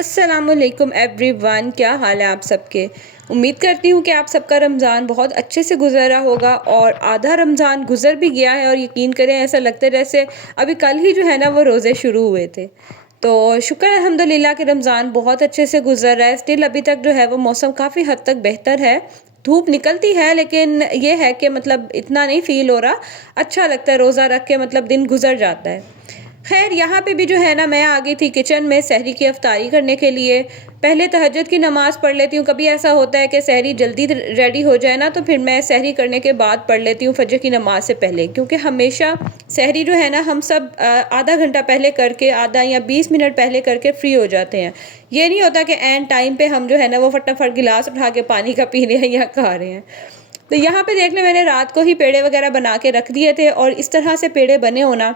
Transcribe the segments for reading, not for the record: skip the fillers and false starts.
अस्सलामुअलैकुम एवरीवन, क्या हाल है आप सबके। उम्मीद करती हूँ कि आप सबका रमज़ान बहुत अच्छे से गुजरा होगा और आधा रमज़ान गुजर भी गया है और यकीन करें ऐसा लगता है जैसे अभी कल ही जो है ना वो रोज़े शुरू हुए थे। तो शुक्र अल्हम्दुलिल्लाह कि रमज़ान बहुत अच्छे से गुजर रहा है। स्टिल अभी तक जो है वो मौसम काफ़ी हद तक बेहतर है। धूप निकलती है लेकिन ये है कि मतलब इतना नहीं फ़ील हो रहा। अच्छा लगता है रोज़ा रख के, मतलब दिन गुजर जाता है। खैर यहाँ पे भी जो है ना मैं आ गई थी किचन में सहरी की अफ्तारी करने के लिए। पहले तहज्जुद की नमाज़ पढ़ लेती हूँ। कभी ऐसा होता है कि सहरी जल्दी रेडी हो जाए ना तो फिर मैं सहरी करने के बाद पढ़ लेती हूँ फजर की नमाज़ से पहले, क्योंकि हमेशा सहरी जो है ना हम सब आधा घंटा पहले करके, आधा या 20 मिनट पहले करके फ्री हो जाते हैं। ये नहीं होता कि एंड टाइम पे हम जो है ना वो फटाफट गिलास उठा के पानी का पी रहे हैं या खा रहे हैं। तो यहाँ पे देख लें, मैंने रात को ही पेड़े वगैरह बना के रख दिए थे और इस तरह से पेड़े बने होना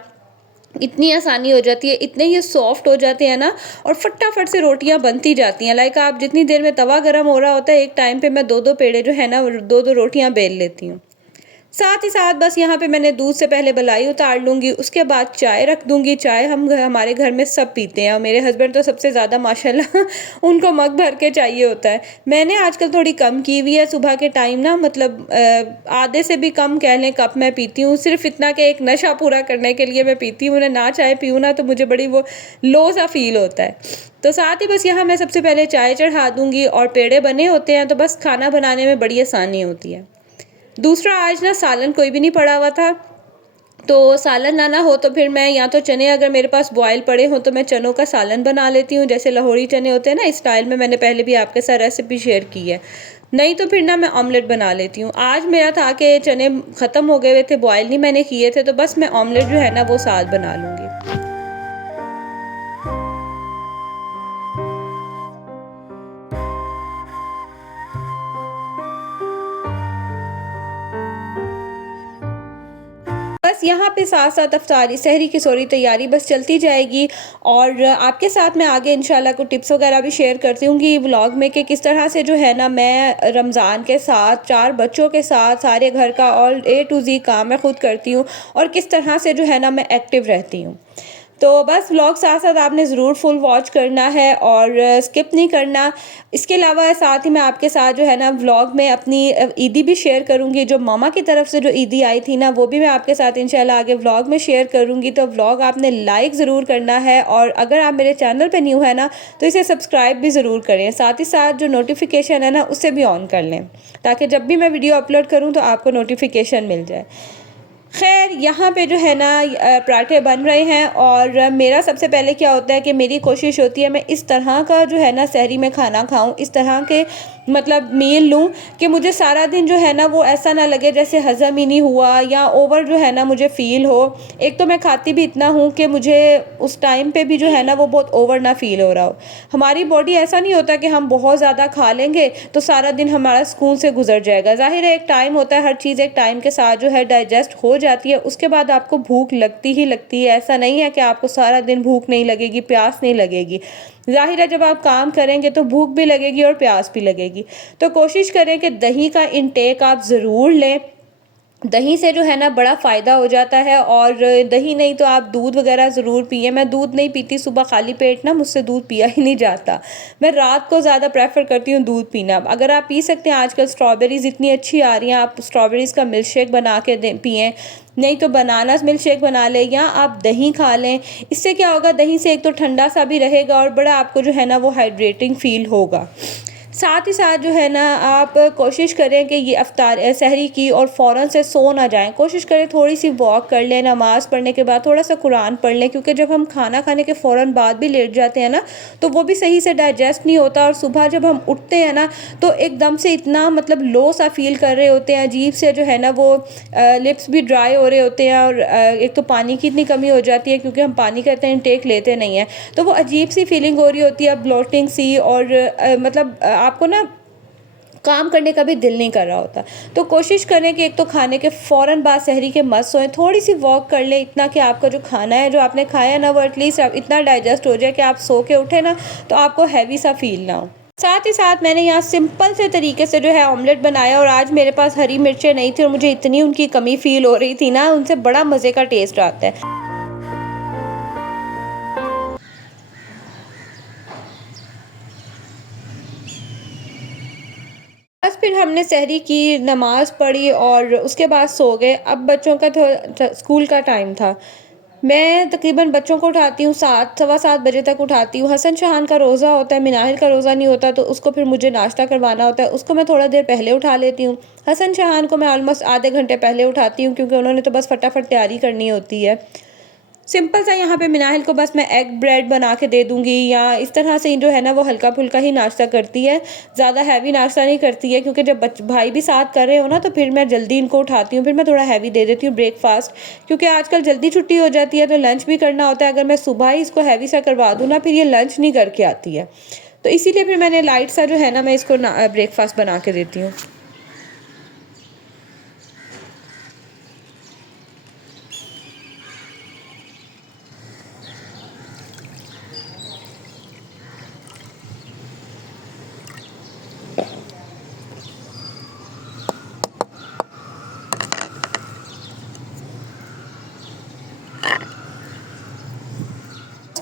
इतनी आसानी हो जाती है, इतने ये सॉफ्ट हो जाते हैं ना और फटाफट से रोटियां बनती जाती हैं। लाइक आप जितनी देर में तवा गरम हो रहा होता है, एक टाइम पे मैं दो दो पेड़े जो है ना दो दो रोटियां बेल लेती हूँ। साथ ही साथ बस यहाँ पे मैंने दूध से पहले मलाई उतार लूँगी, उसके बाद चाय रख दूँगी। चाय हमारे घर में सब पीते हैं और मेरे हस्बैंड तो सबसे ज़्यादा माशाल्लाह उनको मग भर के चाहिए होता है। मैंने आजकल थोड़ी कम की हुई है सुबह के टाइम ना, मतलब आधे से भी कम कह लें कप मैं पीती हूँ। सिर्फ इतना कि एक नशा पूरा करने के लिए मैं पीती हूँ, ना चाय पीऊँ ना तो मुझे बड़ी वो लो सा फील होता है। तो साथ ही बस यहाँ मैं सबसे पहले चाय चढ़ा दूँगी और पेड़े बने होते हैं तो बस खाना बनाने में बड़ी आसानी होती है। दूसरा, आज ना सालन कोई भी नहीं पड़ा हुआ था, तो सालन ना हो तो फिर मैं या तो चने अगर मेरे पास बॉयल पड़े हों तो मैं चनों का सालन बना लेती हूँ, जैसे लाहौरी चने होते हैं ना इस स्टाइल में। मैंने पहले भी आपके साथ रेसिपी शेयर की है। नहीं तो फिर ना मैं ऑमलेट बना लेती हूँ। आज मेरा था कि चने ख़त्म हो गए हुए थे, बॉयल नहीं मैंने किए थे, तो बस मैं ऑमलेट जो है ना वो साथ बना लूँगी। बस यहाँ पे साथ साथ अफ्तारी सहरी की सॉरी तैयारी बस चलती जाएगी और आपके साथ मैं आगे इंशाल्लाह कुछ टिप्स वगैरह भी शेयर करती हूँ कि व्लॉग में कि किस तरह से जो है ना मैं रमज़ान के साथ 4 बच्चों के साथ सारे घर का ऑल ए टू ज़ी काम मैं खुद करती हूँ और किस तरह से जो है ना मैं एक्टिव रहती हूँ। तो बस व्लॉग साथ साथ आपने ज़रूर फुल वॉच करना है और स्किप नहीं करना। इसके अलावा साथ ही मैं आपके साथ जो है ना व्लॉग में अपनी ईदी भी शेयर करूँगी। जो मामा की तरफ से जो ईदी आई थी ना वो भी मैं आपके साथ इंशाल्लाह आगे व्लॉग में शेयर करूँगी। तो व्लॉग आपने लाइक ज़रूर करना है और अगर आप मेरे चैनल पे न्यू है ना तो इसे सब्सक्राइब भी ज़रूर करें। साथ ही साथ जो नोटिफिकेशन है ना उसे भी ऑन कर लें ताकि जब भी मैं वीडियो अपलोड करूँ तो आपको नोटिफिकेशन मिल जाए। खैर यहाँ पे जो है ना पराठे बन रहे हैं और मेरा सबसे पहले क्या होता है कि मेरी कोशिश होती है मैं इस तरह का जो है ना सहरी में खाना खाऊं, इस तरह के मतलब मील लूं कि मुझे सारा दिन जो है ना वो ऐसा ना लगे जैसे हज़म ही नहीं हुआ या ओवर जो है ना मुझे फ़ील हो। एक तो मैं खाती भी इतना हूँ कि मुझे उस टाइम पे भी जो है ना वो बहुत ओवर ना फ़ील हो रहा हो। हमारी बॉडी ऐसा नहीं होता कि हम बहुत ज़्यादा खा लेंगे तो सारा दिन हमारा सुकून से गुजर जाएगा। ज़ाहिर है एक टाइम होता है, हर चीज़ एक टाइम के साथ जो है डाइजेस्ट हो जाती है, उसके बाद आपको भूख लगती ही लगती है। ऐसा नहीं है कि आपको सारा दिन भूख नहीं लगेगी, प्यास नहीं लगेगी। ज़ाहिर है जब आप काम करेंगे तो भूख भी लगेगी और प्यास भी लगेगी। तो कोशिश करें कि दही का इंटेक आप ज़रूर लें। दही से जो है ना बड़ा फ़ायदा हो जाता है और दही नहीं तो आप दूध वगैरह ज़रूर पिए। मैं दूध नहीं पीती सुबह खाली पेट ना, मुझसे दूध पिया ही नहीं जाता। मैं रात को ज़्यादा प्रेफर करती हूँ दूध पीना। अगर आप पी सकते हैं, आजकल स्ट्रॉबेरीज़ इतनी अच्छी आ रही हैं, आप स्ट्रॉबेरीज़ का मिल्क शेक बना के पिएँ। नहीं तो बनाना मिल्क शेक बना लें या आप दही खा लें। इससे क्या होगा, दही से एक तो ठंडा सा भी रहेगा और बड़ा आपको जो है ना वो हाइड्रेटिंग फ़ील होगा। साथ ही साथ जो है ना आप कोशिश करें कि ये सहरी की और फ़ौरन से सो ना जाएं। कोशिश करें थोड़ी सी वॉक कर लें, नमाज़ पढ़ने के बाद थोड़ा सा कुरान पढ़ लें, क्योंकि जब हम खाना खाने के फ़ौरन बाद भी लेट जाते हैं ना तो वो भी सही से डाइजेस्ट नहीं होता और सुबह जब हम उठते हैं ना तो एकदम से इतना मतलब लो सा फील कर रहे होते हैं, अजीब से जो है ना वो लिप्स भी ड्राई हो रहे होते हैं और एक तो पानी की इतनी कमी हो जाती है क्योंकि हम पानी का इतना इनटेक लेते नहीं हैं, तो वो अजीब सी फीलिंग हो रही होती है, ब्लोटिंग सी और मतलब आपको ना काम करने का भी दिल नहीं कर रहा होता। तो कोशिश करें कि एक तो खाने के फ़ौरन बाद सहरी के मत सोएं, थोड़ी सी वॉक कर लें, इतना कि आपका जो खाना है जो आपने खाया है ना वो एटलीस्ट इतना डाइजेस्ट हो जाए कि आप सो के उठे ना तो आपको हैवी सा फील ना हो। साथ ही साथ मैंने यहाँ सिंपल से तरीके से जो है ऑमलेट बनाया और आज मेरे पास हरी मिर्चें नहीं थी और मुझे इतनी उनकी कमी फ़ील हो रही थी ना, उनसे बड़ा मज़े का टेस्ट आता है। फिर हमने सहरी की, नमाज़ पढ़ी और उसके बाद सो गए। अब बच्चों का स्कूल का टाइम था। मैं तकरीबन बच्चों को उठाती हूँ 7 सवा 7 बजे तक उठाती हूँ। हसन शाहान का रोज़ा होता है, मिनाहिल का रोज़ा नहीं होता, तो उसको फिर मुझे नाश्ता करवाना होता है, उसको मैं थोड़ा देर पहले उठा लेती हूँ। हसन शाहान को मैं ऑलमोस्ट आधे घंटे पहले उठाती हूँ क्योंकि उन्होंने तो बस फटाफट तैयारी करनी होती है। सिंपल सा यहाँ पे मिनाहिल को बस मैं एग ब्रेड बना के दे दूँगी या इस तरह से जो है ना वो हल्का-फुल्का ही नाश्ता करती है। ज़्यादा हैवी नाश्ता नहीं करती है क्योंकि जब भाई भी साथ कर रहे हो ना तो फिर मैं जल्दी इनको उठाती हूँ, फिर मैं थोड़ा हैवी दे देती हूँ ब्रेकफ़ास्ट, क्योंकि आजकल जल्दी छुट्टी हो जाती है तो लंच भी करना होता है। अगर मैं सुबह ही इसको हैवी सा करवा दूँ ना फिर ये लंच नहीं करके आती है। तो इसीलिए फिर मैंने लाइट सा जो है ना मैं इसको ब्रेकफ़ास्ट बना के देती हूँ।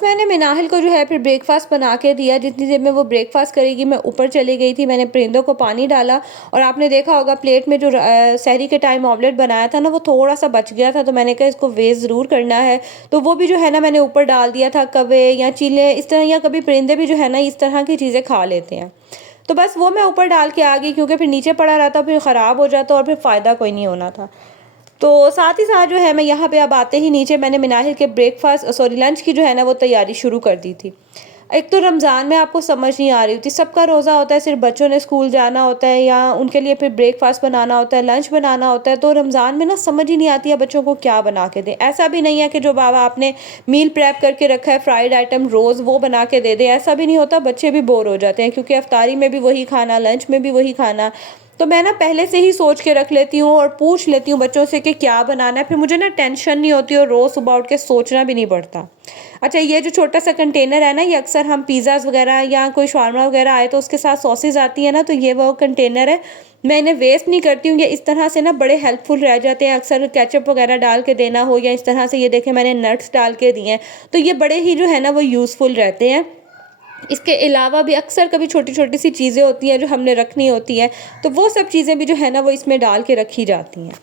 मैंने मिनाहिल को जो है फिर ब्रेकफ़ास्ट बना के दिया। जितनी देर में वो ब्रेकफ़ास्ट करेगी मैं ऊपर चली गई थी, मैंने परिंदों को पानी डाला और आपने देखा होगा प्लेट में जो सहरी के टाइम ऑमलेट बनाया था ना वो थोड़ा-सा बच गया था, तो मैंने कहा इसको वेस्ट ज़रूर करना है। तो वो भी जो है ना मैंने ऊपर डाल दिया था। कौवे या चीलें इस तरह या कभी परिंदे भी जो है ना इस तरह की चीज़ें खा लेते हैं। तो बस वो मैं ऊपर डाल के आ गई क्योंकि फिर नीचे पड़ा रहता फिर ख़राब हो जाता और फिर फ़ायदा कोई नहीं होना था। तो साथ ही साथ जो है मैं यहाँ पे अब आते ही नीचे मैंने मिनाहिल के लंच की जो है ना वो तैयारी शुरू कर दी थी। एक तो रमज़ान में आपको समझ नहीं आ रही होती, सबका रोज़ा होता है, सिर्फ बच्चों ने स्कूल जाना होता है या उनके लिए फिर ब्रेकफास्ट बनाना होता है, लंच बनाना होता है, तो रमज़ान में ना समझ ही नहीं आती है बच्चों को क्या बना के दें। ऐसा भी नहीं है कि जो बाबा आपने मील प्रेप करके रखा है फ्राइड आइटम रोज़ वो बना के दे दें, ऐसा भी नहीं होता। बच्चे भी बोर हो जाते हैं क्योंकि अफ्तारी में भी वही खाना, लंच में भी वही खाना। तो मैं ना पहले से ही सोच के रख लेती हूँ और पूछ लेती हूँ बच्चों से कि क्या बनाना है, फिर मुझे ना टेंशन नहीं होती और रोज़ सुबह उठ के सोचना भी नहीं पड़ता। अच्छा, ये जो छोटा सा कंटेनर है ना, ये अक्सर हम पिज़्ज़ाज़ वगैरह या कोई शावरमा वगैरह आए तो उसके साथ सॉसेज आती है ना, तो ये वो कंटेनर है। मैं इन्हें वेस्ट नहीं करती हूँ, ये इस तरह से ना बड़े हेल्पफुल रह जाते हैं। अक्सर केचप वगैरह डाल के देना हो या इस तरह से, ये देखें मैंने नट्स डाल के दिए हैं, तो ये बड़े ही जो है ना वो यूज़फुल रहते हैं। इसके अलावा भी अक्सर कभी छोटी-छोटी सी चीज़ें होती हैं जो हमने रखनी होती हैं, तो वो सब चीज़ें भी जो है ना वो इसमें डाल के रखी जाती हैं।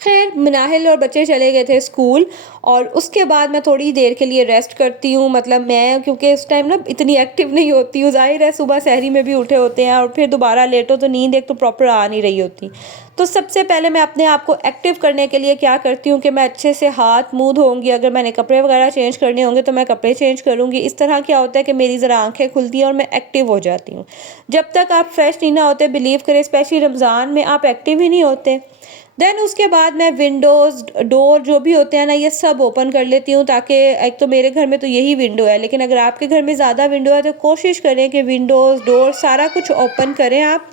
खैर, मिनाहिल और बच्चे चले गए थे स्कूल और उसके बाद मैं थोड़ी देर के लिए रेस्ट करती हूँ। मतलब मैं क्योंकि इस टाइम ना इतनी एक्टिव नहीं होती हूँ, ज़ाहिर है सुबह सहरी में भी उठे होते हैं और फिर दोबारा लेटो तो नींद एक तो प्रॉपर आ नहीं रही होती। तो सबसे पहले मैं अपने आप को एक्टिव करने के लिए क्या करती हूँ कि मैं अच्छे से हाथ मुँह धोऊँगी, अगर मैंने कपड़े वगैरह चेंज करने होंगे तो मैं कपड़े चेंज करूँगी। इस तरह क्या होता है कि मेरी ज़रा आँखें खुलती हैं और मैं एक्टिव हो जाती हूँ। जब तक आप फ्रेश नहीं ना होते, बिलीव करें स्पेशली रमज़ान में, आप एक्टिव ही नहीं होते। देन उसके बाद मैं विंडोज़, डोर जो भी होते हैं ना ये सब ओपन कर लेती हूँ, ताकि एक तो मेरे घर में तो यही विंडो है, लेकिन अगर आपके घर में ज़्यादा विंडो है तो कोशिश करें कि विंडोज़, डोर सारा कुछ ओपन करें आप।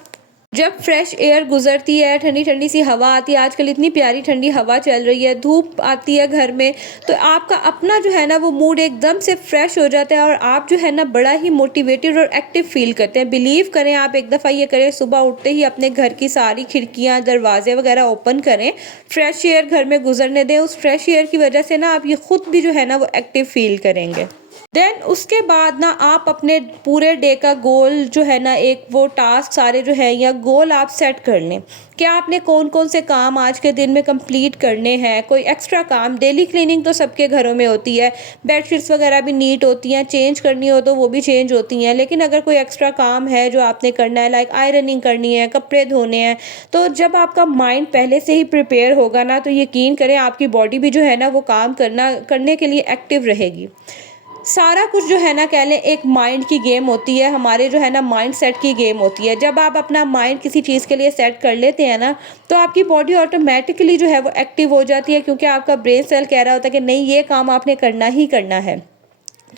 जब फ्रेश एयर गुजरती है, ठंडी ठंडी सी हवा आती है, आजकल इतनी प्यारी ठंडी हवा चल रही है, धूप आती है घर में, तो आपका अपना जो है ना वो मूड एकदम से फ्रेश हो जाता है और आप जो है ना बड़ा ही मोटिवेटेड और एक्टिव फील करते हैं। बिलीव करें, आप एक दफ़ा ये करें, सुबह उठते ही अपने घर की सारी खिड़कियाँ, दरवाजे वगैरह ओपन करें, फ्रेश एयर घर में गुजरने दें। उस फ्रेश एयर की वजह से ना आप ये खुद भी जो है ना वो एक्टिव फील करेंगे। देन उसके बाद ना आप अपने पूरे डे का गोल जो है ना, एक वो टास्क सारे जो है या गोल आप सेट कर लें कि आपने कौन कौन से काम आज के दिन में कंप्लीट करने हैं। कोई एक्स्ट्रा काम, डेली क्लीनिंग तो सबके घरों में होती है, बेडशीट्स वगैरह भी नीट होती हैं, चेंज करनी हो तो वो भी चेंज होती हैं, लेकिन अगर कोई एक्स्ट्रा काम है जो आपने करना है, लाइक आयरनिंग करनी है, कपड़े धोने हैं, तो जब आपका माइंड पहले से ही प्रिपेयर होगा ना तो यकीन करें आपकी बॉडी भी जो है ना वो काम करने के लिए एक्टिव रहेगी। सारा कुछ जो है ना कह लें एक माइंड की गेम होती है, हमारे जो है ना माइंड सेट की गेम होती है। जब आप अपना माइंड किसी चीज़ के लिए सेट कर लेते हैं ना तो आपकी बॉडी ऑटोमेटिकली जो है वो एक्टिव हो जाती है, क्योंकि आपका ब्रेन सेल कह रहा होता है कि नहीं, ये काम आपने करना ही करना है।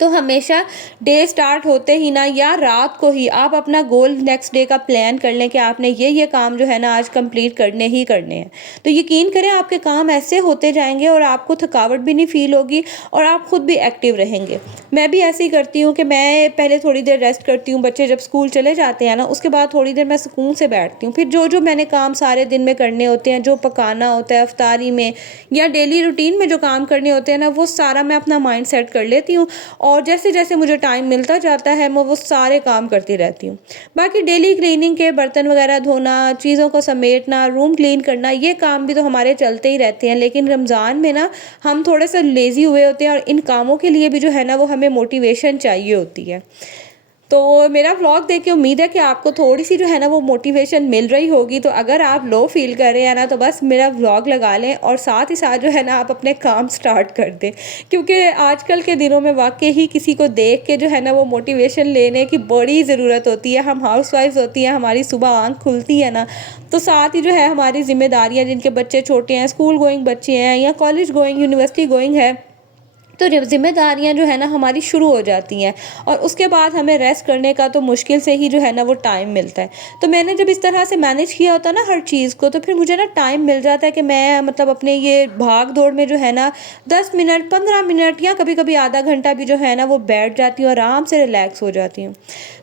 तो हमेशा डे स्टार्ट होते ही ना या रात को ही आप अपना गोल नेक्स्ट डे का प्लान कर लें कि आपने ये काम जो है ना आज कंप्लीट करने ही करने हैं। तो यकीन करें आपके काम ऐसे होते जाएंगे और आपको थकावट भी नहीं फील होगी और आप खुद भी एक्टिव रहेंगे। मैं भी ऐसे ही करती हूँ कि मैं पहले थोड़ी देर रेस्ट करती हूँ, बच्चे जब स्कूल चले जाते हैं ना उसके बाद थोड़ी देर मैं सुकून से बैठती हूँ, फिर जो जो मैंने काम सारे दिन में करने होते हैं, जो पकाना होता है अफ्तारी में या डेली रूटीन में जो काम करने होते हैं ना, वो सारा मैं अपना माइंड सेट कर लेती हूँ और जैसे जैसे मुझे टाइम मिलता जाता है मैं वो सारे काम करती रहती हूँ। बाकी डेली क्लीनिंग के बर्तन वगैरह धोना, चीज़ों को समेटना, रूम क्लीन करना, ये काम भी तो हमारे चलते ही रहते हैं। लेकिन रमज़ान में ना हम थोड़े से लेज़ी हुए होते हैं और इन कामों के लिए भी जो है ना वो हमें मोटिवेशन चाहिए होती है। तो मेरा व्लॉग देख के उम्मीद है कि आपको थोड़ी-सी जो है ना वो मोटिवेशन मिल रही होगी। तो अगर आप लो फ़ील कर रहे हैं ना तो बस मेरा व्लॉग लगा लें और साथ ही साथ जो है ना आप अपने काम स्टार्ट कर दें। क्योंकि आजकल के दिनों में वाक़ई ही किसी को देख के जो है ना वो मोटिवेशन लेने की बड़ी ज़रूरत होती है। हम हाउसवाइफ़्स होती हैं, हमारी सुबह आँख खुलती है ना, तो साथ ही जो है हमारी ज़िम्मेदारियाँ, जिनके बच्चे छोटे हैं, स्कूल गोइंग बच्चे हैं या कॉलेज गोइंग, यूनिवर्सिटी गोइंग है, तो ज़िम्मेदारियाँ जो है ना हमारी शुरू हो जाती हैं और उसके बाद हमें रेस्ट करने का तो मुश्किल से ही जो है ना वो टाइम मिलता है। तो मैंने जब इस तरह से मैनेज किया होता है ना हर चीज़ को, तो फिर मुझे ना टाइम मिल जाता है कि मैं मतलब अपने ये भाग दौड़ में जो है ना 10 मिनट, 15 मिनट या कभी-कभी आधा घंटा भी जो है ना वो बैठ जाती हूँ, आराम से रिलैक्स हो जाती हूँ।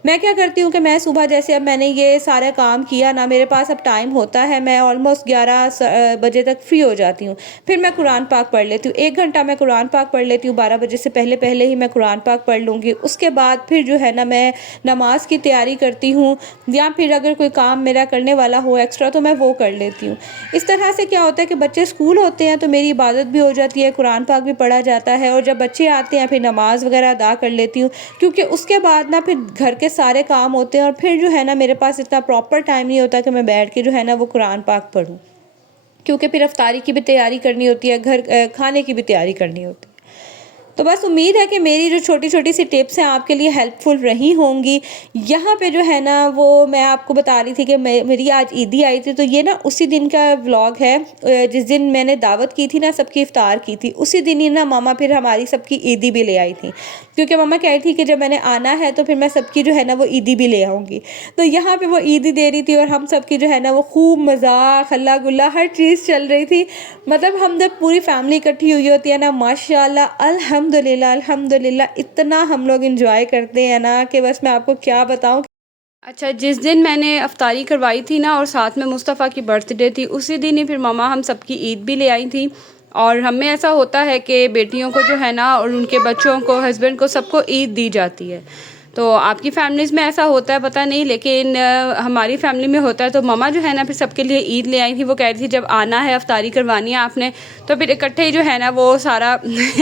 मैं क्या करती हूँ कि मैं सुबह जैसे अब मैंने ये सारा काम किया ना, मेरे पास अब टाइम होता है, मैं ऑलमोस्ट 11 बजे तक फ्री हो जाती हूँ। फिर मैं कुरान पाक पढ़ लेती हूँ, 1 घंटा मैं कुरान पाक पढ़ लेती हूँ, 12 बजे से पहले ही मैं कुरान पाक पढ़ लूँगी। उसके बाद फिर जो है ना मैं नमाज़ की तैयारी करती हूँ या फिर अगर कोई काम मेरा करने वाला हो एक्स्ट्रा तो मैं वो कर लेती हूँ। इस तरह से क्या होता है कि बच्चे स्कूल होते हैं तो मेरी इबादत भी हो जाती है, कुरान पाक भी पढ़ा जाता है और जब बच्चे आते हैं फिर नमाज़ वगैरह अदा कर लेती हूँ, क्योंकि उसके बाद ना फिर घर के सारे काम होते हैं और फिर जो है ना मेरे पास इतना प्रॉपर टाइम नहीं होता कि मैं बैठ के जो है ना वो कुरान पाक पढूँ। क्योंकि फिर इफ्तारी की भी तैयारी करनी होती है, खाने की भी तैयारी करनी होती है। तो बस उम्मीद है कि मेरी जो छोटी-छोटी सी टिप्स हैं आपके लिए हेल्पफुल रही होंगी। यहाँ पे जो है ना वो मैं आपको बता रही थी कि मेरी आज ईदी आई थी, तो ये ना उसी दिन का व्लॉग है। जिस दिन मैंने दावत की थी ना, सबकी इफ्तार की थी, उसी दिन ही ना मामा फिर हमारी सबकी ईदी भी ले आई थी। क्योंकि मम्मा कह रही थी कि जब मैंने आना है तो फिर मैं सबकी जो है ना वो ईदी भी ले आऊँगी। तो यहाँ पे वो ईदी दे रही थी और हम सबकी जो है ना वो खूब मज़ाक, हल्ला गुल्ला हर चीज़ चल रही थी। मतलब हम जब पूरी फैमिली इकट्ठी हुई होती है ना, माशाल्लाह अल्हम्दुलिल्लाह अल्हम्दुलिल्लाह इतना हम लोग एंजॉय करते हैं ना कि बस मैं आपको क्या बताऊँ। अच्छा, जिस दिन मैंने अफ्तारी करवाई थी ना और साथ में मुस्तफ़ा की बर्थडे थी, उसी दिन ही फिर मम्मा हम सबकी ईद भी ले आई थी। और हमें ऐसा होता है कि बेटियों को जो है ना और उनके बच्चों को, हस्बैंड को, सबको ईद दी जाती है। तो आपकी फैमिलीज़ में ऐसा होता है पता नहीं, लेकिन हमारी फैमिली में होता है। तो मम्मा जो है ना फिर सबके लिए ईद ले आई थी। वो कह रही थी जब आना है, अफ्तारी करवानी है आपने, तो फिर इकट्ठे ही जो है ना वो सारा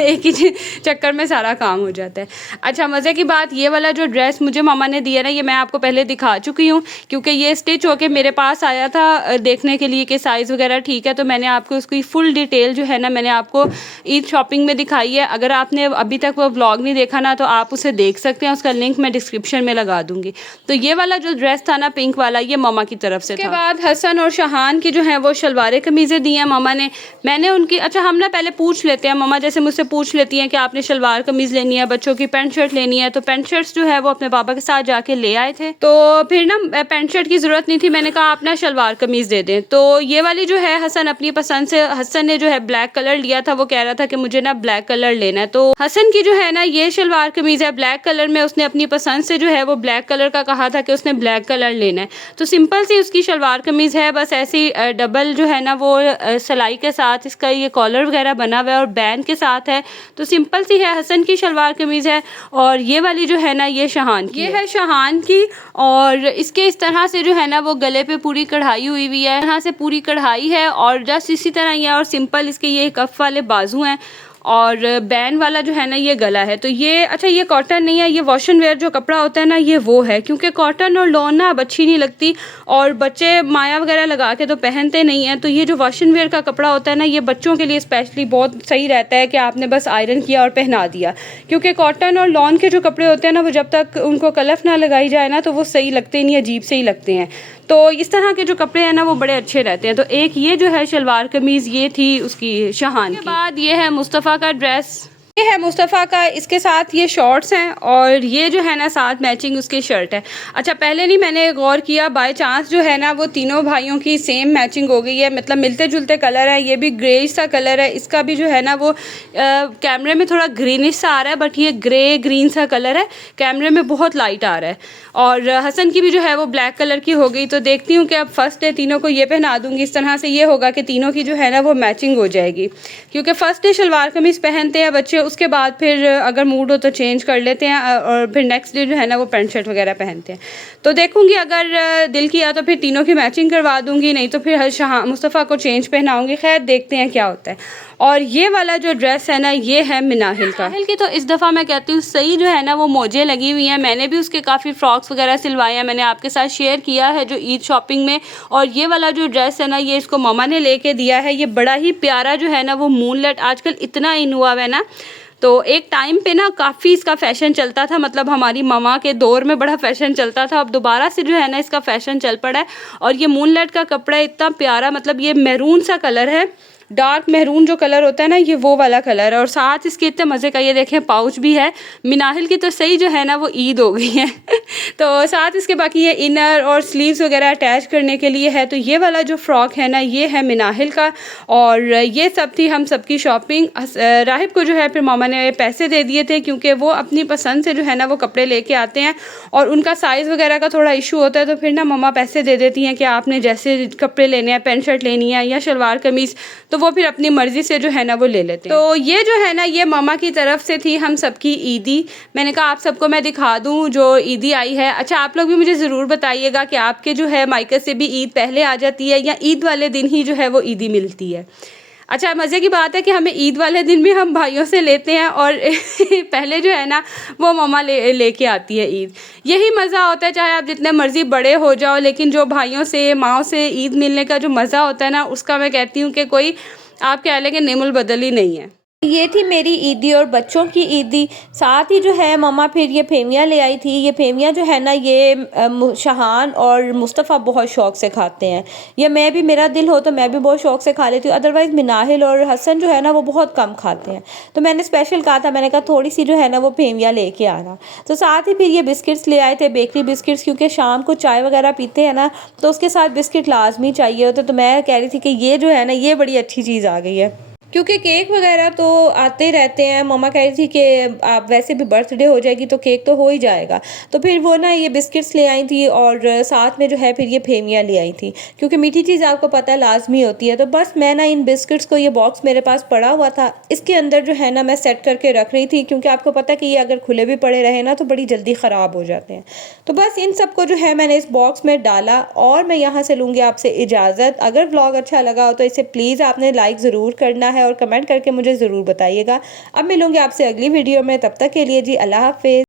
एक ही चक्कर में सारा काम हो जाता है। अच्छा, मज़े की बात, ये वाला जो ड्रेस मुझे मम्मा ने दिया ना, ये मैं आपको पहले दिखा चुकी हूँ, क्योंकि ये स्टिच होके मेरे पास आया था देखने के लिए कि साइज़ वगैरह ठीक है। तो मैंने आपको उसकी फुल डिटेल जो है ना मैंने आपको ईद शॉपिंग में दिखाई है। अगर आपने अभी तक वो व्लॉग नहीं देखा ना तो आप उसे देख सकते हैं, उसका लिंक मैं डिस्क्रिप्शन में लगा दूंगी। तो ये वाला जो ड्रेस था ना पिंक वाला, ये मम्मा की तरफ से था। उसके बाद हसन और शहान की जो है वो शलवारें कमीज़ें दी हैं मम्मा ने। मैंने उनकी, अच्छा हम ना पहले पूछ लेते हैं, मम्मा जैसे मुझसे पूछ लेती हैं कि आपने शलवार कमीज़ लेनी है, बच्चों की पैंट शर्ट लेनी है, तो पैंट शर्ट्स जो है वो अपने पापा के साथ जाके ले आए थे। तो फिर ना पैंट शर्ट की ज़रूरत नहीं थी, मैंने कहा आप ना शलवार कमीज़ दे दें। तो ये वाली जो है हसन अपनी पसंद से, हसन ने जो है ब्लैक कलर लिया था, वो कह रहा था कि मुझे ना ब्लैक कलर लेना है। तो हसन की जो है ना ये शलवार कमीज़ है ब्लैक कलर में, उसने अपनी पसंद से जो है वो ब्लैक कलर का कहा था कि उसने ब्लैक कलर लेना है। तो सिंपल सी उसकी शलवार कमीज़ है, बस ऐसी डबल जो है ना वो सिलाई के साथ इसका ये कॉलर वगैरह बना हुआ है और बैंड के साथ है। तो सिंपल सी है, हसन की शलवार कमीज़ है। और ये वाली जो है ना ये शहान की, ये है शहान की। और इसके इस तरह से जो है ना वो गले पे पूरी कढ़ाई हुई हुई है, यहाँ से पूरी कढ़ाई है और जस्ट इसी तरह ये, और सिंपल इसके ये कफ वाले बाजू हैं और बैन वाला जो है ना ये गला है। तो ये, अच्छा ये कॉटन नहीं है, ये वॉश एंड वेयर जो कपड़ा होता है ना ये वो है, क्योंकि कॉटन और लॉन ना अब अच्छी नहीं लगती और बच्चे माया वगैरह लगा के तो पहनते नहीं हैं। तो ये जो वॉश एंड वेयर का कपड़ा होता है ना ये बच्चों के लिए स्पेशली बहुत सही रहता है कि आपने बस आयरन किया और पहना दिया, क्योंकि कॉटन और लॉन के जो कपड़े होते हैं ना वो जब तक उनको कलफ ना लगाई जाए ना तो वो सही लगते नहीं, अजीब से ही लगते हैं। तो इस तरह के जो कपड़े हैं ना वो बड़े अच्छे रहते हैं। तो एक ये जो है शलवार कमीज़ ये थी उसकी शहान की। बाद ये है मुस्तफ़ा का ड्रेस, ये है मुस्तफ़ा का, इसके साथ ये शॉर्ट्स हैं और ये जो है ना साथ मैचिंग उसकी शर्ट है। अच्छा, पहले नहीं मैंने गौर किया, बाय चांस जो है ना वो तीनों भाइयों की सेम मैचिंग हो गई है, मतलब मिलते जुलते कलर है। ये भी ग्रेइश सा कलर है, इसका भी जो है ना वो कैमरे में थोड़ा ग्रीनिश सा आ रहा है, बट ये ग्रे ग्रीन सा कलर है, कैमरे में बहुत लाइट आ रहा है। और हसन की भी जो है वो ब्लैक कलर की हो गई। तो देखती हूँ कि अब फर्स्ट डे तीनों को ये पहना दूंगी, इस तरह से ये होगा कि तीनों की जो है ना वो मैचिंग हो जाएगी, क्योंकि फर्स्ट डे शलवार कमीज़ पहनते हैं बच्चे, उसके बाद फिर अगर मूड हो तो चेंज कर लेते हैं और फिर नेक्स्ट डे जो है ना वो पैंट शर्ट वगैरह पहनते हैं। तो देखूँगी अगर दिल किया तो फिर तीनों की मैचिंग करवा दूँगी, नहीं तो फिर शाह मुस्तफ़ा को चेंज पहनाऊँगी। खैर देखते हैं क्या होता है। और ये वाला जो ड्रेस है ना ये है मिनाहिल का। मिनाहिल की तो इस दफ़ा मैं कहती हूँ सही जो है ना वो मौजें लगी हुई हैं। मैंने भी उसके काफ़ी फ्रॉक्स वगैरह सिलवाए हैं, मैंने आपके साथ शेयर किया है जो ईद शॉपिंग में। और ये वाला जो ड्रेस है ना ये इसको ममा ने लेके दिया है। ये बड़ा ही प्यारा जो है ना वो मूनलाइट आजकल इतना इन हुआ है ना, तो एक टाइम पे ना काफ़ी इसका फ़ैशन चलता था, मतलब हमारी ममा के दौर में बड़ा फ़ैशन चलता था। अब दोबारा से जो है ना इसका फ़ैशन चल पड़ा है। और ये मूनलाइट का कपड़ा इतना प्यारा, मतलब ये मैरून सा कलर है, डार्क मैरून जो कलर होता है ना ये वो वाला कलर है। और साथ इसके इतने मज़े का ये देखें पाउच भी है। मिनाहिल की तो सही जो है ना वो ईद हो गई है तो साथ इसके बाकी ये इनर और स्लीव्स वगैरह अटैच करने के लिए है। तो ये वाला जो फ़्रॉक है ना ये है मिनाहिल का। और ये सब थी हम सबकी शॉपिंग। राहिब को जो है फिर मामा ने पैसे दे दिए थे, क्योंकि वो अपनी पसंद से जो है ना वो कपड़े लेके आते हैं और उनका साइज़ वगैरह का थोड़ा इशू होता है, तो फिर ना मम्मा पैसे दे देती हैं कि आपने जैसे कपड़े लेने हैं, पैंट शर्ट लेनी है या शलवार कमीज़, तो वो फिर अपनी मर्ज़ी से जो है ना वो ले लेते हैं। तो ये जो है ना ये मामा की तरफ से थी हम सबकी ईदी। मैंने कहा आप सबको मैं दिखा दूँ जो ईदी आई है। अच्छा आप लोग भी मुझे ज़रूर बताइएगा कि आपके जो है मायके से भी ईद पहले आ जाती है या ईद वाले दिन ही जो है वो ईदी मिलती है। अच्छा मज़े की बात है कि हमें ईद वाले दिन भी हम भाइयों से लेते हैं और पहले जो है ना वो मम्मा लेके आती है ईद। यही मज़ा होता है, चाहे आप जितने मर्ज़ी बड़े हो जाओ, लेकिन जो भाइयों से माँओं से ईद मिलने का जो मज़ा होता है ना उसका मैं कहती हूँ कि कोई आप कह लें कि नेमुल बदल ही नहीं है। ये थी मेरी ईदी और बच्चों की ईदी। साथ ही जो है मम्मा फिर ये फेमिया ले आई थी। ये फेमिया जो है ना ये शहान और मुस्तफ़ा बहुत शौक़ से खाते हैं। या मैं भी, मेरा दिल हो तो मैं भी बहुत शौक़ से खा लेती हूँ। अदरवाइज़ मिनाहिल और हसन जो है ना वो बहुत कम खाते हैं। तो मैंने स्पेशल कहा था, मैंने कहा थोड़ी सी जो है ना वो फेमिया लेके आना। तो साथ ही फिर ये बिस्किट्स ले आए थे, बेकरी बिस्किट्स, क्योंकि शाम को चाय वगैरह पीते हैं ना तो उसके साथ बिस्किट लाजमी चाहिए होता। तो मैं कह रही थी कि ये जो है ना ये बड़ी अच्छी चीज़ आ गई है, क्योंकि केक वगैरह तो आते रहते हैं। मम्मा कह रही थी कि आप वैसे भी बर्थडे हो जाएगी तो केक तो हो ही जाएगा। तो फिर वो ना ये बिस्किट्स ले आई थी और साथ में जो है फिर ये फेमिया ले आई थी, क्योंकि मीठी चीज़ आपको पता है लाजमी होती है। तो बस मैं ना इन बिस्किट्स को, ये बॉक्स मेरे पास पड़ा हुआ था, इसके अंदर जो है ना मैं सेट करके रख रही थी, क्योंकि आपको पता है कि ये अगर खुले भी पड़े रहे ना तो बड़ी जल्दी ख़राब हो जाते हैं। तो बस इन सबको जो है मैंने इस बॉक्स में डाला और मैं यहाँ से लूँगी आपसे इजाज़त। अगर व्लॉग अच्छा लगा हो तो इसे प्लीज़ आपने लाइक ज़रूर करना है और कमेंट करके मुझे ज़रूर बताइएगा। अब मिलूँगी आपसे अगली वीडियो में, तब तक के लिए जी अल्लाह हाफ़िज़।